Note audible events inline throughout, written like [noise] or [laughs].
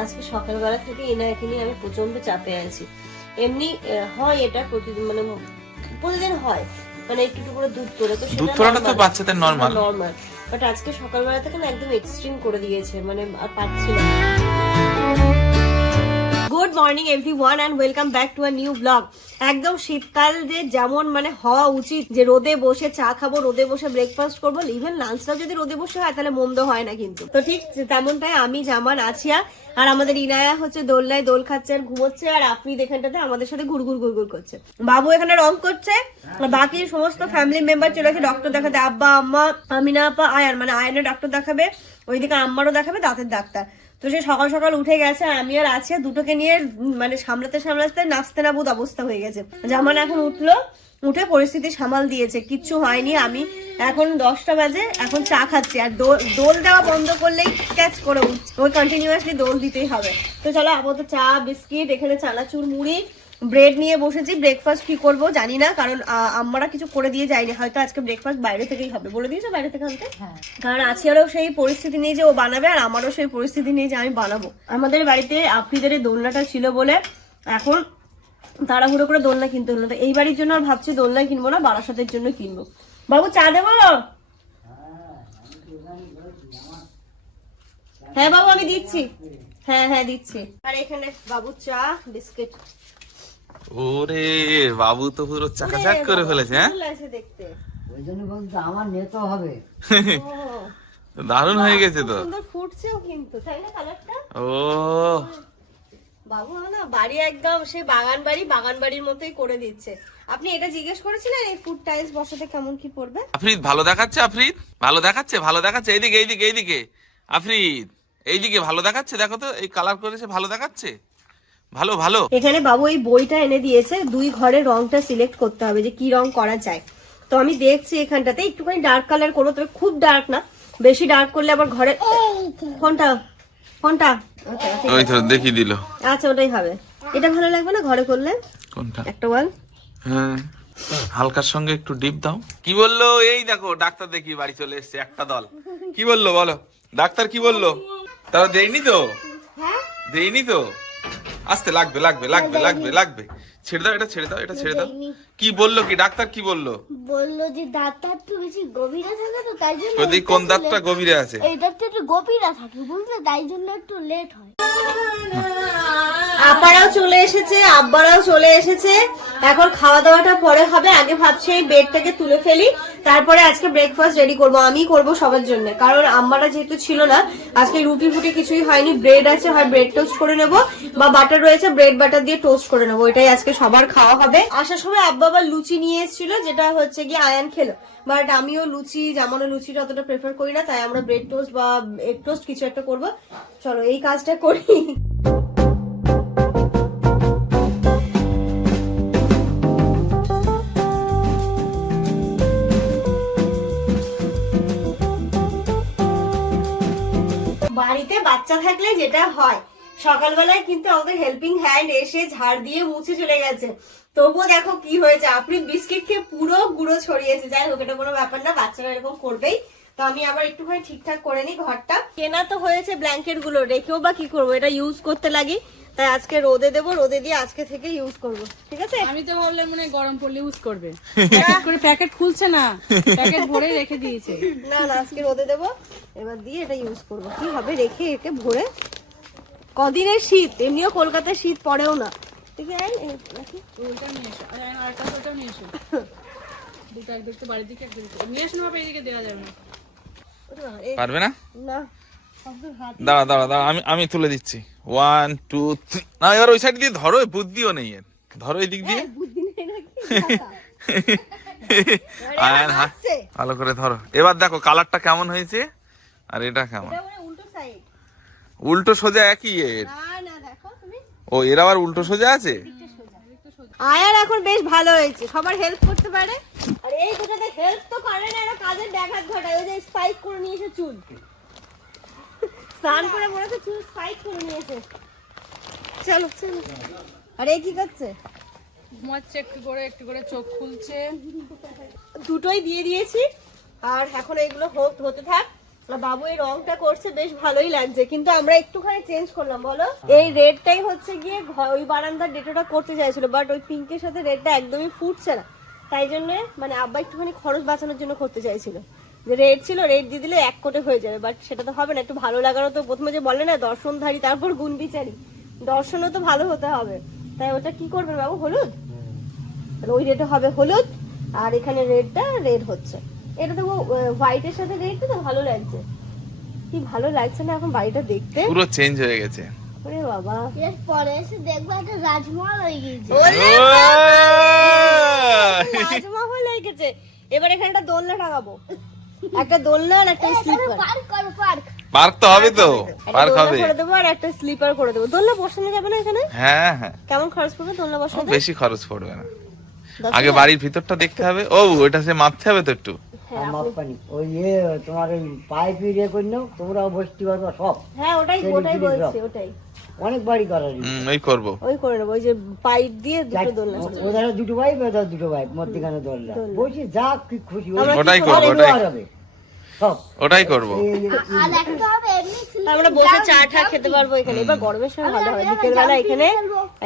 আজকে সকালবেলা থেকে এনাকে নিয়ে আমি প্রচণ্ড চাপে আছি। এমনি হয় এটা প্রতিদিন মানে প্রতিদিন হয় মানে একটু একটু করে দুধ তোলে তো দুধ তোলাটা তো বাচ্চাদের নর্মাল নর্মাল বাট আজকে সকালবেলা থেকে না একদম এক্সট্রিম করে দিয়েছে মানে আর পাচ্ছি না। Morning everyone and welcome back to a new blog একদম শীতকাল যে যেমন মানে হওয়া উচিত, যে রোদে বসে চা খাব, রোদে বসে ব্রেকফাস্ট করব ইভেন লাঞ্চটাও যদি রোদে বসে হয়, তাহলে মন্দ হয় না কিন্তু। তো ঠিক তেমনটাই আমি, জামান, আছিয়া, আর আমাদের ইনায়া হচ্ছে দোলনায় দোল খাচ্ছে আর ঘুমোচ্ছে, আর আপনি এখানটাতে আমাদের সাথে ঘুরঘুর ঘুরঘুর করছে। বাবু এখানে রং করছে বাকি সমস্ত ফ্যামিলি মেম্বার চলে গেছে ডক্টর দেখাতে, আব্বা, আম্মা, আমিনা, আপা, আয়ান মানে আয়নের ডক্টর দেখাবে, ওইদিকে আম্মারও দেখাবে দাঁতের ডাক্তার। তো সে সকাল সকাল উঠে গেছে আর আমি আর আছি দুটোকে নিয়ে মানে সামলাতে সামলাতে নাচতে নাবুদ অবস্থা হয়ে গেছে। জামান এখন উঠল, উঠে পরিস্থিতি সামাল দিয়েছে, কিচ্ছু হয়নি আমি। এখন দশটা বাজে, এখন চা খাচ্ছি, আর দোল- দেওয়া বন্ধ করলেই ক্যাচ করে উঠছে ওই কন্টিনিউয়াসলি দোল দিতেই হবে। তো চলো আপাতত চা, বিস্কিট, এখানে চানাচুর, মুড়ি ব্রেড নিয়ে বসেছি। ব্রেকফাস্ট কি করব জানি না কারণ আমরা কিছু করে দিয়ে যাইনি হয়তো আজকে ব্রেকফাস্ট বাইরে থেকেই হবে। বলে দিয়েছ বাইরে থেকে আনতে? কারণ আজকেরও সেই পরিস্থিতি নেই যে ও বানাবে আর আমারও সেই পরিস্থিতি নেই যে আমি বানাবো। আমাদের বাড়িতে আফ্রিদের দোলনাটা ছিল বলে এখন তাড়াহুড়ো করে দোলনা কিনতে হলো তো এই বাড়ির জন্য আর ভাবছি দোলনা কিনবো না বারাসাতের জন্য কিনবো। বাবু চা দেবো? হ্যাঁ বাবু আমি দিচ্ছি। হ্যাঁ হ্যাঁ দিচ্ছি। আর এখানে বাবু চা বিস্কিট। ওরে বাবু তো পুরো চাকাচাক করে ফেলেছে হ্যাঁ? সুন্দর দেখতে। ওই জন্য বলতে আমার নেতো হবে। [laughs] দারুণ হয়ে গেছে তো। সুন্দর ফুটছেও কিন্তু তাই না কালারটা? ও। বাবু না বাড়ি একদম সেই বাগান বাড়ি বাগান বাড়ির মতোই করে দিচ্ছে। আপনি এটা জিজ্ঞেস করেছিলেন এই ফুড টাইলস বসাতে কেমন কি পড়বে? আফরিদ ভালো দেখাচ্ছে আফরিদ? ভালো দেখাচ্ছে ভালো দেখাচ্ছে। এইদিকে এইদিকে এইদিকে। আফরিদ এইদিকে ভালো দেখাচ্ছে? দেখো তো এই কালার করেছে ভালো দেখাচ্ছে? ভালো ভালো। এখানে বাবু এই বইটা এনে দিয়েছে দুই ঘরে রংটা সিলেক্ট করতে হবে যে কি রং করা যায়। তো আমি দেখছি এখানটাতে একটুখানি ডার্ক কালার করব তবে খুব ডার্ক না বেশি ডার্ক করলে আবার ঘরে কোনটা? কোনটা? ওই তো দেখিয়ে দিল। আচ্ছা ওটাই হবে। এটা ভালো লাগবে না ঘরে করলে? কোনটা? একটা ওয়াল। হ্যাঁ। হালকার সঙ্গে একটু ডিপ দাও। কি বলল? এই দেখো ডাক্তার দেখি বাড়ি চলে এসেছে একটা দল। কি বলল বলো? ডাক্তার কি বলল? তারা দেয়নি তো? হ্যাঁ? দেয়নি তো? আসতে লাগবে লাগবে লাগবে লাগবে লাগবে। ছেড়ে দাও এটা ছেড়ে দাও এটা ছেড়ে দাও। কি বলল কি? ডাক্তার কি বলল? বলল যে দাঁতটা একটু বেশি গভীরে থাকে তো তাই জন্য ওদিক কোন দাঁতটা গভীরে আছে? এই দাঁতটা একটু গভীরে থাকে বুঝলে? তাই জন্য একটু লেট হয়। আপারাও চলে এসেছে আব্বারাও চলে এসেছে। এখন খাওয়া দাওয়াটা পরে হবে আগে ভাবছি এই বেডটাকে তুলে ফেলি। তারপরে আজকে ব্রেকফাস্ট রেডি করব আমি করব সবার জন্য। কারণ আম্মারা যেহেতু ছিল না, আজকে রুটি ফুটি কিছুই হয়নি ব্রেড আছে, হয় ব্রেড টোস্ট করে নেব, বা বাটার রয়েছে ব্রেড বাটার দিয়ে টোস্ট করে নেব এটাই আজকে সবার খাওয়া হবে। আসার সময় আব্বা আবার লুচি নিয়ে এসেছিল, যেটা হচ্ছে গিয়ে আয়ান খেলো। বাট আমিও লুচি যেমন লুচিটা অতটা প্রেফার করি না, তাই আমরা ব্রেড টোস্ট বা এগ টোস্ট কিছু একটা করব। চলো, এই কাজটা করি। বাচ্চা থাকলে যেটা হয়, সকালবেলায় কিন্তু আমাদের হেল্পিং হ্যান্ড এসে ঝাড় দিয়ে মুছে চলে গেছে। তবুও দেখো কি হয়েছে, আপনি বিস্কিট খেয়ে পুরো গুঁড়ো ছড়িয়েছে। যাই হোক, এটা কোনো ব্যাপার না, বাচ্চারা এরকম করবেই। তো আমি আবার একটুখানি ঠিকঠাক করে নিই ঘরটা। কেনা তো হয়েছে ব্ল্যাঙ্কেটগুলো, রেখেও বা কি করব? এটা ইউজ করতে লাগি। তাই আজকে রোদে দেবো রোদে দিয়ে আজকে থেকে ইউজ করব ঠিক আছে? আমি তো ভাবলাম মনে হয় গরম পড়লে ইউজ করবে। করে প্যাকেট খুলছে না প্যাকেট ভরে রেখে দিয়েছে। [laughs] না না আজকে রোদে দেবো এবার দিয়ে এটা ইউজ করব। কি হবে রেখে একে ভরে? কদিনের শীত এমনিও কলকাতায় শীত পড়েও না। ঠিক আছে এই নিয়ে এসো আর আর একটা ওটা নিয়ে এসো। দুটো এক বাড়ির দিকে এক নিয়ে আসো বাবা, এদিকে দেওয়া যাবে না। ওটা না, পারবে না? না। দাঁড়া দাঁড়া দাঁড়া আমি আমি তুলে দিচ্ছি। ওয়ান টু থ্রি না এবার ওই সাইড দিয়ে ধরো বুদ্ধিও নেই এর। ধরো এই দিক দিয়ে। [laughs] আয়ান হাত। ভালো করে ধরো। এবার দেখো কালারটা কেমন হয়েছে? আর এটা কেমন? মানে উল্টো সোজা একই এর। ও এর আবার উল্টো সোজা আছে? আয়ার এখন বেশ ভালো হয়েছে। সবার হেল্প করতে পারে। আর এই দুটাতে হেল্প তো করে না এরা কাজের ব্যাঘাত ঘটায়। ওই যে স্পাইক করে নিয়েছে চুল। স্নান করে মনে হচ্ছে চুল স্পাইক করে নিয়েছে। চলো চলো। আর কি করছে? ঘুমাচ্ছে একটু করে একটু করে চোখ খুলছে। দুটোই দিয়ে দিয়েছি। আর এখন এগুলো হোক হতে থাক। বাবু এই রংটা করছে বেশ ভালোই লাগছে। কিন্তু আমরা একটুখানি চেঞ্জ করলাম বলো? এই রেডটাই হচ্ছে গিয়ে ওই বারান্দার ডেটোটা করতে চাইছিল বাট ওই পিঙ্কের সাথে রেডটা একদমই ফুটছে না। তাই জন্য মানে আব্বা একটুখানি খরচ বাঁচানোর জন্য করতে চাইছিল। যে রেড ছিল রেড দিয়ে দিলে এক কোটে হয়ে যাবে বাট সেটা তো হবে না একটু ভালো লাগানো তো প্রথমে যে বলে না দর্শনধারী তারপর গুণ বিচারি। দর্শনও তো ভালো হতে হবে। তাই ওটা কি করবে বাবু হলুদ? ওই রেডে হবে হলুদ আর এখানে রেডটা রেড হচ্ছে। এটা তো হোয়াইটের সাথে রেডটা তো ভালো লাগছে। কি ভালো লাগছে না এখন বাড়িটা দেখতে? পুরো চেঞ্জ হয়ে গেছে। ওরে বাবা। এর পরে এসে দেখব একটা রাজমহল হয়ে গিয়েছে। ও! রাজমহল হয়ে গেছে। এবার এখানে একটা দোলনা টাঙাবো। একটা দোলনা আর একটা স্লিপার পার্ক করো পার্ক পার্ক তো হবে তো। পার্ক হবে করে দেবো আর একটা স্লিপার করে দেবো। দোলনা বসানো যাবে না এখানে? হ্যাঁ হ্যাঁ। কেমন খরচ পড়বে দোলনা ও, বসাতে? বেশি খরচ পড়বে না। আগে বাড়ির ভিতরটা দেখতে হবে। ও ওটা সে মাপতে হবে তো একটু। হ্যাঁ, ওই ইয়ে তোমার ওই পাইপ ইয়ে করে নাও তোমরাও বসতে পারবা সব। হ্যাঁ ওটাই ওটাই বলছি ওটাই। অনেক বাড়ি করার ওই করব। ওই করে নেব ওই যে পাইপ দিয়ে দুটো দোলনা দুটো পাইপ ওদের দুটো পাইপ মধ্যখানে দরজা বলছি যা কি খুশি ওটাই করব? করব ওটাই ওটাই। হবে। সব। ওটাই করব। আমরা বসে চা টা খেতে পারব এখানে। এবার গরমের সময় ভালো হবে আমরা বিকেল বেলা এখানে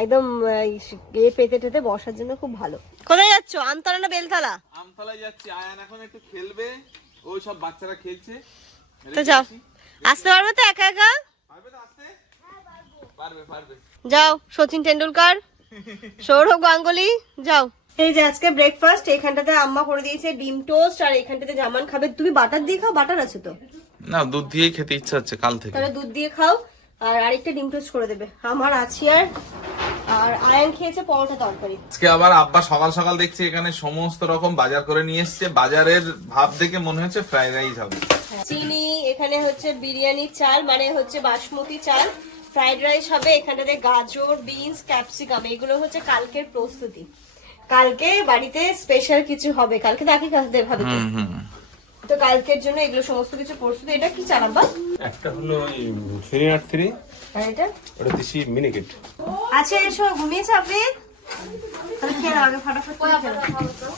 একদম এ পেতে টেতে বসার জন্য খুব ভালো। কোথায় যাচ্ছ? আমতলা না বেলতলা? আমতলায় যাচ্ছি। আয়ান এখন একটু খেলবে। ওই সব বাচ্চারা খেলছে। তো যাও। আসতে পারবে তো একা একা পারবে তো আসতে পারবে পারবে যাও সচিন টেন্ডুলকার সৌরভ গাঙ্গুলি যাও। এই যে আজকে ব্রেকফাস্ট এখানটাতে আম্মা করে দিয়েছে ডিম টোস্ট আর এখানটাতে জামান খাবে। তুমি বাটার দিয়ে খাও? বাটার আছে তো? না দুধ দিয়েই খেতে ইচ্ছা হচ্ছে কাল থেকে। তাহলে দুধ দিয়ে খাও আর আরেকটা ডিম টোস্ট করে দেবে। আমার আছে আর আর আয়ান খেয়েছে পরোটা তরকারি। আজকে আবার আব্বা সকাল সকাল দেখছি এখানে সমস্ত রকম বাজার করে নিয়ে এসছে। বাজারের ভাব দেখে মনে হচ্ছে ফ্রাইড রাইস হবে। চিনি এখানে হচ্ছে বিরিয়ানির চাল মানে হচ্ছে বাসমতি চাল। ফ্রাইড রাইস হবে এখানটাতে গাজর বিনস ক্যাপসিকাম এগুলো হচ্ছে কালকের প্রস্তুতি। কালকে বাড়িতে স্পেশাল কিছু হবে। কালকে তাকে কাছে ভাবি তো। তো কালকের জন্য এগুলো সমস্ত কিছু প্রস্তুতি এটা কি চালাবা একটা হলো থ্রি নাট থ্রি আর এটা? ওটা দিছি মিনিকেট আছে এসো ঘুমিয়েছে আপনি? তাহলে খেয়ে নাও আগে ফাটাফাট করে খেয়ে নাও।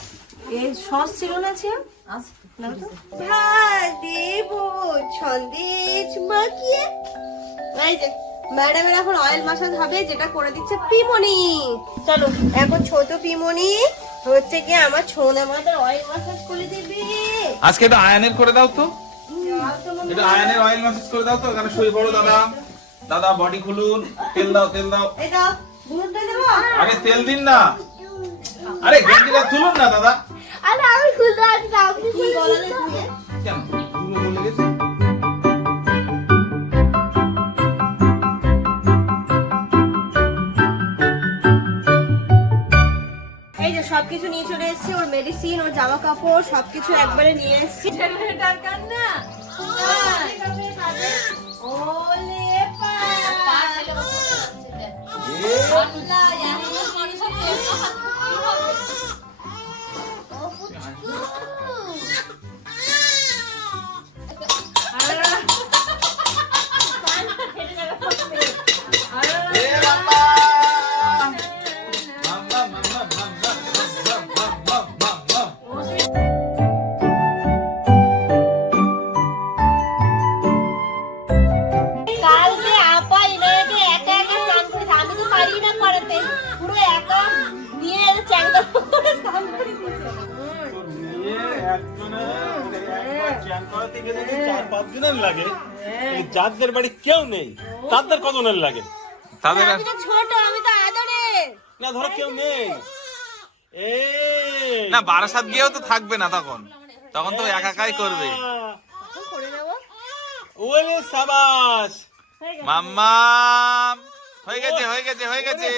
এই সস ছিল না আছে ভাত দেব সন্দেশ মাখিয়ে। এই যে ম্যাডামের এখন অয়েল মাসাজ হবে যেটা করে দিচ্ছে পিমনি। চলো। এখন ছোট পিমনি হচ্ছে কি আমার ছোনা মাথার অয়েল মাসাজ করে দেবে। আজকে এটা আয়নের করে দাও তো। এটা আয়নের অয়েল ম্যাসেজ করে দাও তো এখানে শুয়ে পড়ো দাদা। দাদা বডি খুলুন তেল দাও তেল দাও। এই দাও বুঝতে দেবো? আরে তেল দিন না। আরে গেঞ্জিটা তুলুন না দাদা। আরে আমি খুলতে না আপনি কি ধুয়ে? কেন? পুরো বলে গেছে? নিয়ে চলে এসেছি ওর মেডিসিন ওর জামা কাপড় সবকিছু একবারে নিয়ে এসেছি। লাগে? তাদের আমি তো ছোট আমি তো আদরের না ধরো কেউ নেই। এই। না বারাসাত গিয়েও তো থাকবে না তখন। তখন তো একা একাই করবে। ওলে সাবাস। মাম্মা হয়ে গেছে হয়ে গেছে হয়ে গেছে।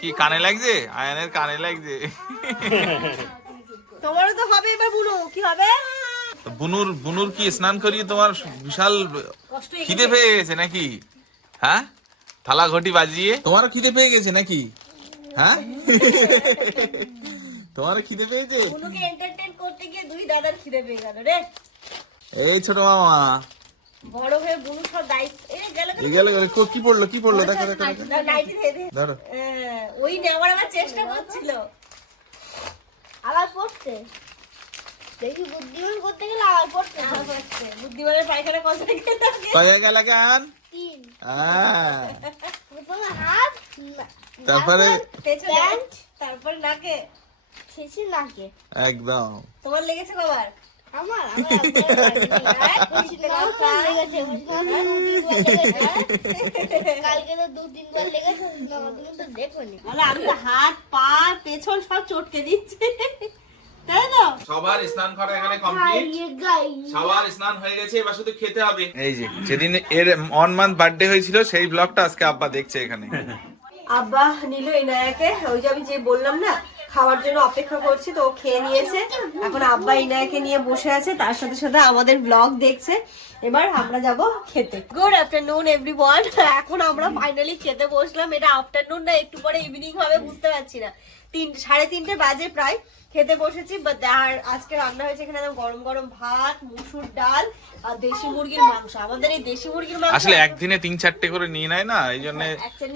কি কানে লাগছে? আয়নের কানে লাগছে। [laughs] তোমারও তো হবে এবার বুনো কি হবে? বুনুর বুনুর কি স্নান করিয়ে তোমার বিশাল খিদে পেয়ে গেছে নাকি? হ্যাঁ? থালা ঘটি বাজিয়ে। তোমারও খিদে পেয়ে গেছে নাকি? হ্যাঁ? তোমারও খিদে পেয়েছে? এন্টারটেইন করতে গিয়ে দুই দাদার খিদে পেয়ে গেল রে। এই ছোট মামা। বড় হয়ে বুনু সব দায়িত্ব এই গেল গেল গেল কি পড়ল কি পড়ল? দেখো দেখো দেখো। নাইটি দিয়ে দে ধরো। হ্যাঁ, ওই নেওয়ার আমার চেষ্টা করছিল। আবার পড়ছে। দেখি বুদ্ধিমান করতে গেলে আমার পড়তে হবে। বুদ্ধিমানের পায়খানা কত কয়ে গেল কেন? হ্যাঁ হাত [laughs] তারপরে তারপর নাকে? শেষে নাকে। একদম। তোমার লেগেছে কবার? আমার তিনবার [laughs] লেগেছে। কালকে তো দু তিনবার লেগেছে আমি হাত পা পেছন সব চটকে দিচ্ছি। সবার স্নান করা এখানে গাই সবার স্নান হয়ে গেছে এবার শুধু খেতে হবে। এই যে যেদিন এর অন মান্থ বার্থডে হয়েছিল সেই ব্লগটা আজকে আব্বা দেখছে এখানে। আব্বা নিল ইনায়াকে ওই যে আমি যে বললাম না খাওয়ার জন্য অপেক্ষা করছি তো ও খেয়ে নিয়েছে। এখন আব্বা ইনায়াকে নিয়ে বসে আছে তার সাথে সাথে আমাদের ব্লগ দেখছে। এবার আমরা যাব খেতে। গুড আফটারনুন এভরিওয়ান এখন আমরা ফাইনালি খেতে বসলাম। এটা আফটারনুন না একটু পরে ইভিনিং হবে বুঝতে পারছি না। তিন সাড়ে তিনটে বাজে প্রায়। খেতে বসেছি বাট আর আজকে রান্না হয়েছে এখানে গরম গরম ভাত মুসুর ডাল আর দেশি মুরগির মাংস। আমাদের এই দেশি মুরগির মাংস আসলে একদিনে তিন চারটে করে নিয়ে নেয় না এই জন্য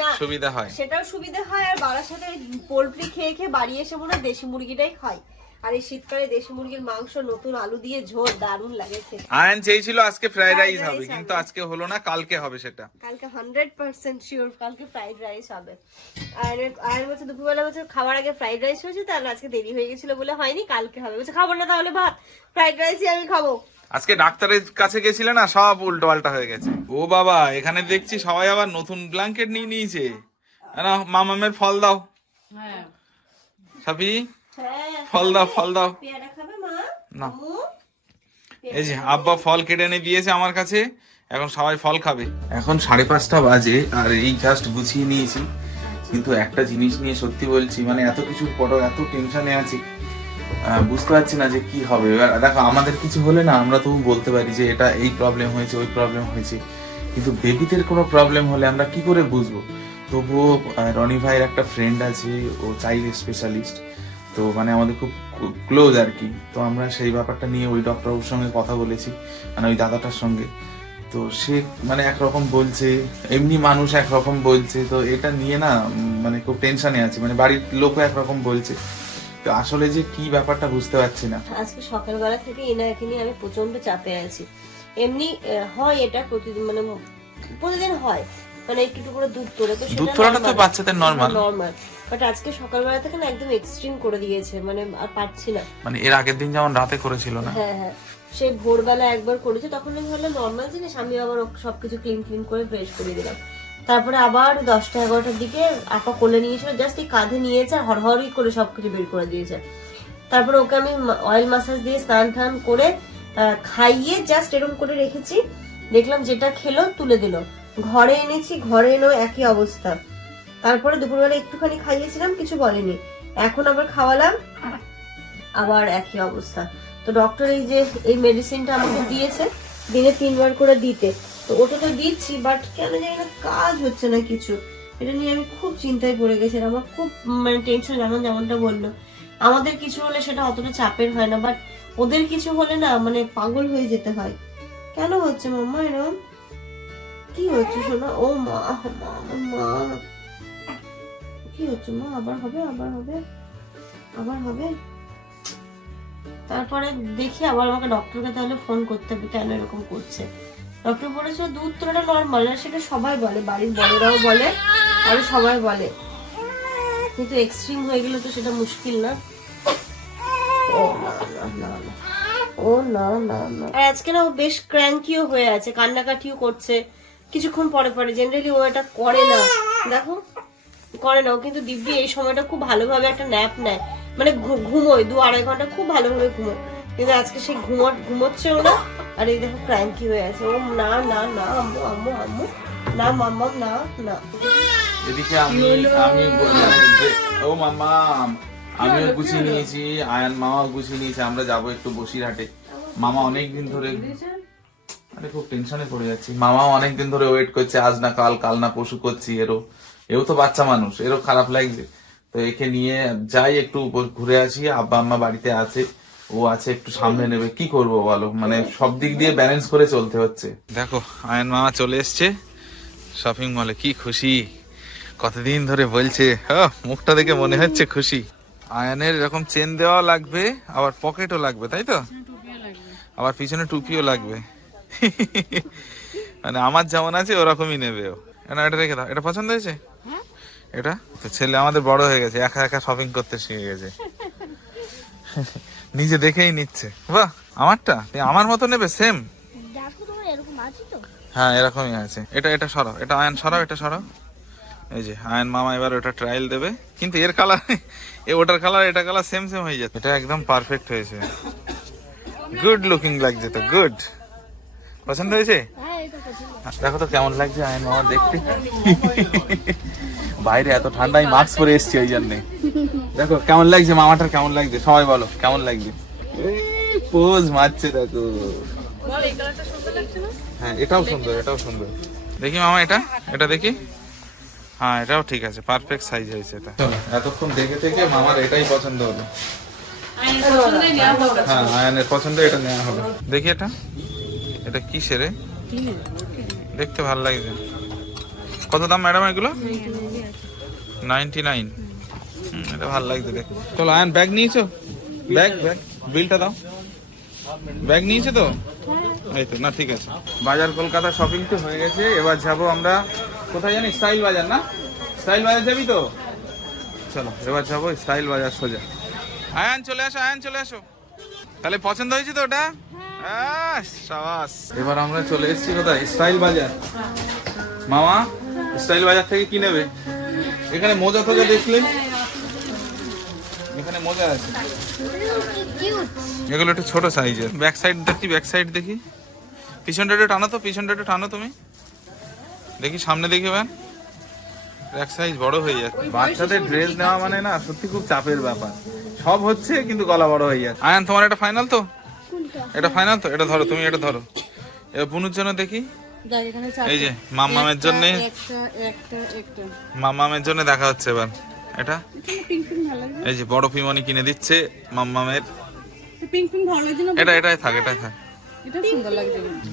না, সুবিধা হয়। সেটাও সুবিধা হয় আর বাড়ার সাথে পোলট্রি খেয়ে খেয়ে বাড়ি এসে মনে হয় দেশি মুরগিটাই খাই আর এই শীতকালে দেশি মুরগির মাংস নতুন আলু দিয়ে ঝোল দারুণ লাগে আয়ন চেয়েছিল আজকে ফ্রাইড রাইস হবে কিন্তু আজকে হলো না কালকে হবে সেটা। কালকে হান্ড্রেড পার্সেন্ট শিওর কালকে ফ্রাইড রাইস হবে। আর আর বলছে দুপুরবেলা বলছে খাবার আগে ফ্রাইড রাইস হয়েছে তাহলে আজকে দেরি হয়ে গেছিল বলে হয়নি কালকে হবে। বলছে খাব না তাহলে ভাত ফ্রাইড রাইসই আমি খাব। আজকে ডাক্তারের কাছে গেছিলে না সব উল্টো পাল্টা হয়ে গেছে। ও বাবা এখানে দেখছি সবাই আবার নতুন ব্ল্যাঙ্কেট নিয়ে নিয়েছে। না মামামের ফল দাও। হ্যাঁ। সাপি ফল দাও ফল দাও না। এই যে আব্বা ফল কেটে এনে দিয়েছে আমার কাছে। এখন সবাই ফল খাবে। এখন সাড়ে পাঁচটা বাজে আর এই জাস্ট গুছিয়ে নিয়েছি। কিন্তু একটা জিনিস নিয়ে সত্যি বলছি মানে এত কিছুর পরও এত টেনশনে আছি। বুঝতে পারছি না যে কি হবে। এবার দেখো আমাদের কিছু হলে না আমরা তবু বলতে পারি যে এটা এই প্রবলেম হয়েছে ওই প্রবলেম হয়েছে। কিন্তু বেবিদের কোনো প্রবলেম হলে আমরা কি করে বুঝব? তবুও রনি ভাইয়ের একটা ফ্রেন্ড আছে ও চাইল্ড স্পেশালিস্ট তো মানে আমাদের খুব ক্লোজ আর কি তো আমরা সেই ব্যাপারটা নিয়ে ওই ডক্টরবাবুর সঙ্গে কথা বলেছি মানে ওই দাদাটার সঙ্গে। তো সে মানে একরকম বলছে এমনি মানুষ একরকম বলছে তো এটা নিয়ে না মানে খুব টেনশনে আছে। মানে বাড়ির লোকও একরকম বলছে। তো আসলে যে কি ব্যাপারটা বুঝতে পারছি না। আজকে সকালবেলা থেকে এনাকে নিয়ে আমি প্রচণ্ড চাপে আছি। এমনি হয় এটা প্রতিদিন মানে প্রতিদিন হয়। মানে একটু একটু করে দুধ তোলে তো দুধ তোলাটা তো বাচ্চাদের normal। নর্মাল বাট আজকে সকালবেলা থেকে না একদম এক্সট্রিম করে দিয়েছে মানে আর পারছি না। মানে এর আগের দিন যেমন রাতে করেছিল না? হ্যাঁ হ্যাঁ। সেই ভোরবেলা একবার করেছে তখন আমি ভাবলাম নর্মাল জিনিস আমি আবার সবকিছু ক্লিন ক্লিন করে ফ্রেশ করে দিলাম। তারপরে আবার দশটা এগারোটার দিকে আপা কোলে নিয়েছিল জাস্ট এই কাঁধে নিয়েছে আর হরহরই করে সবকিছু বের করে দিয়েছে। তারপরে ওকে আমি অয়েল মাসাজ দিয়ে স্নান টান করে খাইয়ে জাস্ট এরকম করে রেখেছি। দেখলাম যেটা খেলো তুলে দিল। ঘরে এনেছি ঘরে এনেও একই অবস্থা। তারপরে দুপুরবেলা একটুখানি খাইয়েছিলাম, কিছু বলেনি। এখন আবার খাওয়ালাম। আবার একই অবস্থা। তো ডক্টর এই যে, এই মেডিসিনটা আমাকে দিয়েছে, দিনে তিনবার করে দিতে। তো ওটা তো দিচ্ছি বাট কেন জানি না কাজ হচ্ছে না কিছু। এটা নিয়ে আমি খুব চিন্তায় পড়ে গেছি আমার খুব মানে টেনশন যেমন যেমনটা বলল। আমাদের কিছু হলে সেটা অতটা চাপের হয় না বাট ওদের কিছু হলে না মানে পাগল হয়ে যেতে হয়। কেন হচ্ছে মাম্মা এরকম কি হচ্ছে শোনা? ও মা মা মা। কি হচ্ছে মা? আবার হবে আবার হবে আবার হবে? তারপরে দেখি আবার আমাকে ডক্টরকে তাহলে ফোন করতে হবে কেন এরকম করছে। ডক্টর বলেছে দুধ তোলাটা নর্মাল আর সেটা সবাই বলে, বাড়ির বড়রাও বলে, আর সবাই বলে। কিন্তু এক্সট্রিম হয়ে গেলে তো সেটা মুশকিল না। ও না না ও না না না। আর আজকে না ও বেশ ক্র্যাঙ্কিও হয়ে আছে, কান্নাকাটিও করছে। কিছুক্ষণ পরে পরে। জেনারেলি ও এটা করে না। দেখো। করে না ও কিন্তু দিব্যি এই সময়টা খুব ভালোভাবে একটা ন্যাপ নেয়। মানে ঘুমোয় দু আড়াই ঘণ্টা খুব ভালোভাবে ঘুমোয়। কিন্তু আজকে সে ঘুমো ঘুমোচ্ছেও না। আর এই দেখো ক্র্যাঙ্কি হয়ে আছে। ও না না না আম্মু আম্মু আম্মু। না মাম্মা না না। এদিকে আমি আমি ও মামা আমিও গুছিয়ে নিয়েছি আয়ান মামাও গুছিয়ে নিয়েছে আমরা যাব একটু বসিরহাটে। মামা অনেকদিন ধরে আরে খুব টেনশনে পড়ে যাচ্ছি। মামাও অনেকদিন ধরে ওয়েট করছে আজ না কাল কাল না পশু করছি এরও এও তো বাচ্চা মানুষ এরও খারাপ লাগছে। তো একে নিয়ে যাই একটু ঘুরে আসি আব্বা আম্মা বাড়িতে আছে ও আছে একটু সামনে নেবে। কি করব বলো? মানে সব দিক দিয়ে ব্যালেন্স করে চলতে হচ্ছে। দেখো আয়ন মামা চলে এসছে। শপিং মলে কি খুশি? কতদিন ধরে বলছে আহ, মুখটা দেখে মনে হচ্ছে খুশি। আয়নের এরকম চেন দেওয়া লাগবে আবার পকেটও লাগবে তাই তো? আবার পিছনে টুপিও লাগবে। [laughs] মানে আমার যেমন আছে ওরকমই নেবে ও। না এটা রেখে দাও। এটা পছন্দ হয়েছে? এটা? তো ছেলে আমাদের বড় হয়ে গেছে একা একা শপিং করতে শিখে গেছে। [laughs] নিজে দেখেই নিচ্ছে। বাহ আমারটা? আমার মতো নেবে? সেম হ্যাঁ এরকমই আছে। এটা এটা সরাও। এটা আয়ন সরাও এটা সরাও। এই যে আয়ন মামা এবার ওটা ট্রায়াল দেবে। কিন্তু এর কালার এ ওটার কালার এটা কালার সেম সেম হয়ে যাচ্ছে। এটা একদম পারফেক্ট হয়েছে। [laughs] গুড লুকিং লাগছে তো গুড পছন্দ হয়েছে? হ্যাঁ দেখো তো কেমন লাগছে আয়ন মামা দেখতে। বাইরে এত ঠান্ডায় মাস্ক পরে এসছি ওই জন্যে। দেখো কেমন লাগছে মামাটার কেমন লাগছে? সবাই বলো কেমন লাগছে? পোজ মারছে দেখো। বল এই কালারটা সুন্দর লাগছে না? হ্যাঁ এটাও সুন্দর এটাও সুন্দর। দেখি মামা এটা এটা দেখি। হ্যাঁ এটাও ঠিক আছে পারফেক্ট সাইজ হয়েছে এটা। এতক্ষণ দেখে থেকে মামার এটাই পছন্দ হলো। হবে। হ্যাঁ আয়নের পছন্দ এটা নেওয়া হলো দেখি এটা। এটা কি সেরে? দেখতে ভালো লাগছে কত দাম ম্যাডাম এগুলো? Ninety nine. এটা ভালো লাগছে দেখ। চলো আয়ন ব্যাগ নিয়েছো? ব্যাগ ব্যাগ বিলটা দাও। ব্যাগ নিয়েছো তো? এই তো না ঠিক আছে। বাজার কলকাতা শপিং তো হয়ে গেছে এবার যাব আমরা কোথায় জানি স্টাইল বাজার না? স্টাইল বাজার যাবি তো? চলো এবার যাব স্টাইল বাজার সোজা। আয়ান চলে আসো আয়ান চলে আসো। তাহলে পছন্দ হয়েছে তো ওটা? এবার আমরা চলে এসেছি কোথায়? স্টাইল বাজার। মামা স্টাইল বাজার থেকে কি নেবে? এখানে মোজা ফোজা দেখলে? এখানে মোজা আছে। এগুলো একটু ছোট সাইজের। ব্যাক সাইড দেখি ব্যাক সাইড দেখি। পিছনটা একটু টানো তো পিছনটা একটু টানো তুমি। দেখি সামনে দেখি ব্যান ব্যাক সাইজ বড় হয়ে যাচ্ছে। বাচ্চাদের ড্রেস নেওয়া মানে না সত্যি খুব চাপের ব্যাপার। সব হচ্ছে কিন্তু গলা বড় হয়ে যাচ্ছে। আয়ান তোমার একটা ফাইনাল তো? এটা ফাইনাল তো? এটা ধরো তুমি এটা ধরো। এবার বুনুর জন্য দেখি। এই যে মাম্মামের জন্য। মাম্মামের জন্য দেখা হচ্ছে এবার। এটা? এই যে বড় পিমনি কিনে দিচ্ছে না? এটা এটাই থাক এটাই থাক।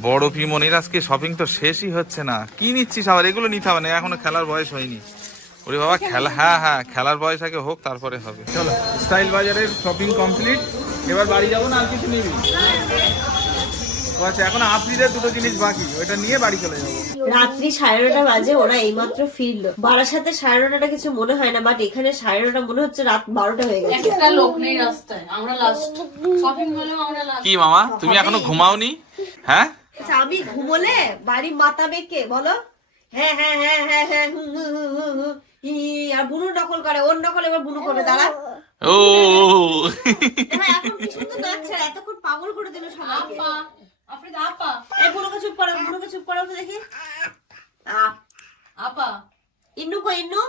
বড় পিমনির আজকে শপিং তো শেষই হচ্ছে না। কি নিচ্ছিস আবার? এগুলো নিতে হবে না এখনও খেলার বয়স হয়নি। ওরে বাবা খেলা হ্যাঁ হ্যাঁ খেলার বয়স আগে হোক তারপরে হবে। চলো স্টাইল বাজারের শপিং কমপ্লিট এবার বাড়ি যাব না আর কিছু নিবি ও আচ্ছা এখন আফ্রিদের দুটো জিনিস বাকি ওইটা নিয়ে বাড়ি চলে যাব। রাত্রি সাড়ে নটা বাজে ওরা এইমাত্র ফিরলো। বারাসাতে সাড়ে নটাটা কিছু মনে হয় না বাট এখানে সাড়ে নটা মনে হচ্ছে রাত বারোটা হয়ে গেছে। একটা লোক নেই রাস্তায় আমরা লাস্ট শপিং মলেও আমরা লাস্ট কি মামা তুমি এখনও ঘুমাওনি? হ্যাঁ? আচ্ছা, আমি ঘুমোলে বাড়ি মাথা বেঁকে বলো? হ্যাঁ হ্যাঁ হ্যাঁ হ্যাঁ হ্যাঁ হুম, হুম, হুম, হুম, হুম। ই, আর বুনু নকল করে ওর নকল এবার বুনু করে দাঁড়া। ও। এতক্ষণ পাগল করে দিল সবাইকে। আপনি আপা। এই বুনুকে চুপ করো বুনুকে চুপ করো তো দেখি। আ, আপা। ইন্নু কই ইন্নু।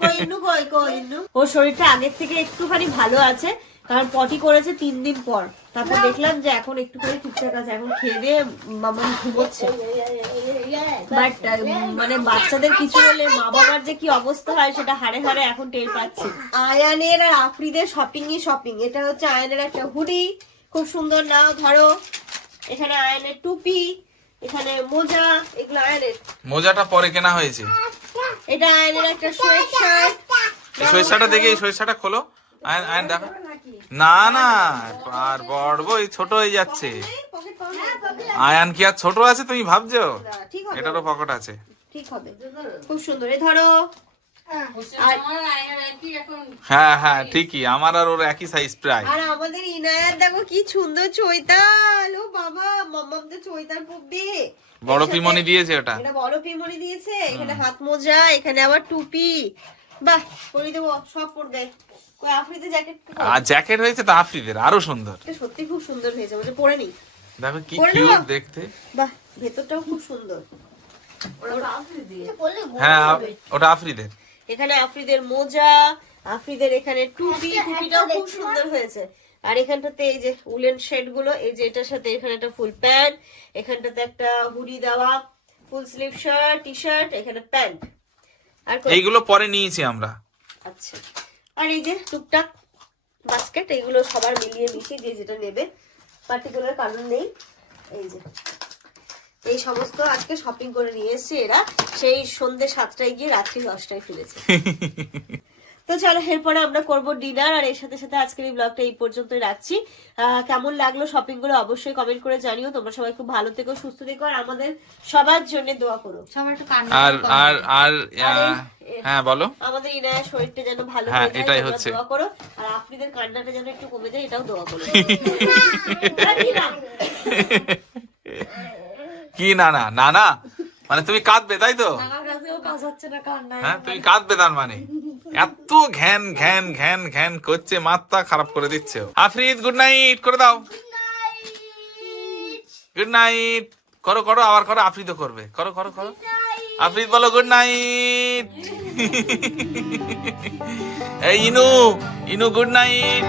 কই ইন্নু কই কই ইন্নু? ওর শরীরটা আগের থেকে একটুখানি ভালো আছে। কারণ পটি করেছে তিন দিন পর। তারপর দেখলাম যে এখন একটুখানি ঠিকঠাক আছে এখন খেয়ে দিয়ে মামা ঘুমোচ্ছে। বাট মানে বাচ্চাদের কিছু হলে মা বাবার যে কি অবস্থা হয় সেটা হাড়ে হাড়ে এখন টের পাচ্ছি। আয়ানের আর আফ্রিদের শপিংই শপিং এটা হচ্ছে আয়ানের একটা হুডি। খুব সুন্দর নাও ধরো। এখানে আয়ানের টুপি এখানে মোজা এগুলো আয়ানের। মোজাটা পরে কেনা হয়েছে। এটা আয়ানের একটা সোয়েট শার্ট এই সরিষাটা দেখি সরিষাটা খোলো। আয়ন আয়ন দেখো। না না আর বড় বই ছোট হয়ে যাচ্ছে। আয়ান কি আর ছোট আছে তুমি ভাবছ? এটারও পকেট আছে। ঠিক হবে। খুব সুন্দর। এ ধরো। আমার আয়নার একই এখন হ্যাঁ হ্যাঁ ঠিকই। আমার আর ওর একই সাইজ প্রায়। আর আমাদের ইনায়াত দেখো কি সুন্দর চৈতাল। ও বাবা মাম্মামদের চৈতাল পড়বে বড় পিমনি দিয়েছে ওটা। এটা বড় পিমনি দিয়েছে। এখানে হাত মোজা এখানে আবার টুপি। বাহ পরে দেবো সব পড়বে কই আফ্রিতে জ্যাকেট আর জ্যাকেট হয়েছে তো আফ্রিদের আরও সুন্দর। সত্যি খুব সুন্দর হয়েছে পরে নি দেখো কি কিউট দেখতে। বাহ ভেতরটাও খুব সুন্দর। হ্যাঁ ওটা আফ্রিদের। এখানে আফ্রিদের মোজা আফ্রিদের এখানে টুপি টুপিটাও খুব সুন্দর হয়েছে। আর এখানটাতে এই যে উলেন শেডগুলো এই যে এটার সাথে এখানে একটা ফুল প্যান্ট এখানটাতে একটা হুডি দেওয়া full sleeve shirt T shirt এখানে প্যান্ট। আর এইগুলো পরে নিয়েছি আমরা। আচ্ছা। আর এই যে টুকটাক বাস্কেট এইগুলো সবার মিলিয়ে মিশিয়ে যে যেটা নেবে পার্টিকুলার কারণ নেই। এই যে, এই সমস্ত আজকে শপিং করে নিয়ে এসছে এরা। সেই সন্ধ্যে সাতটায় গিয়ে রাত্রি দশটায় ফিরেছে [laughs] তো চলো এরপরে আমরা করব ডিনার আর এর সাথে সাথে আজকের এই ব্লগটা এই পর্যন্তই রাখছি। আহ, কেমন লাগল শপিংগুলো অবশ্যই কমেন্ট করে জানিও। তোমরা সবাই খুব ভালো থেকো সুস্থ থেকো আর আমাদের সবার জন্য দোয়া করো। সবার একটু কান্না আর আর আর হ্যাঁ বলো। আমাদের ইনায়ের শরীরটা যেন ভালো হ্যাঁ, এটাই হচ্ছে। দোয়া করো আর আপনাদের কান্নাটা যেন একটু কমে যায় এটাও দোয়া করো। [laughs] কি না? কি না না না না মানে তুমি কাঁদবে তাই তো? আমার কাছেও কাজ না কান্নায়। হ্যাঁ তুমি কাঁদবে তার মানে। এত ঘ্যান ঘ্যান ঘ্যান ঘ্যান করছে, মাথা খারাপ করে দিচ্ছে। আফরিদ গুড নাইট করে দাও। গুড নাইট করো করো, আবার করো, আফরিদও করবে। করো করো করো। আফরিদ, বলো গুড নাইট [laughs] এই ইনু ইনু গুড নাইট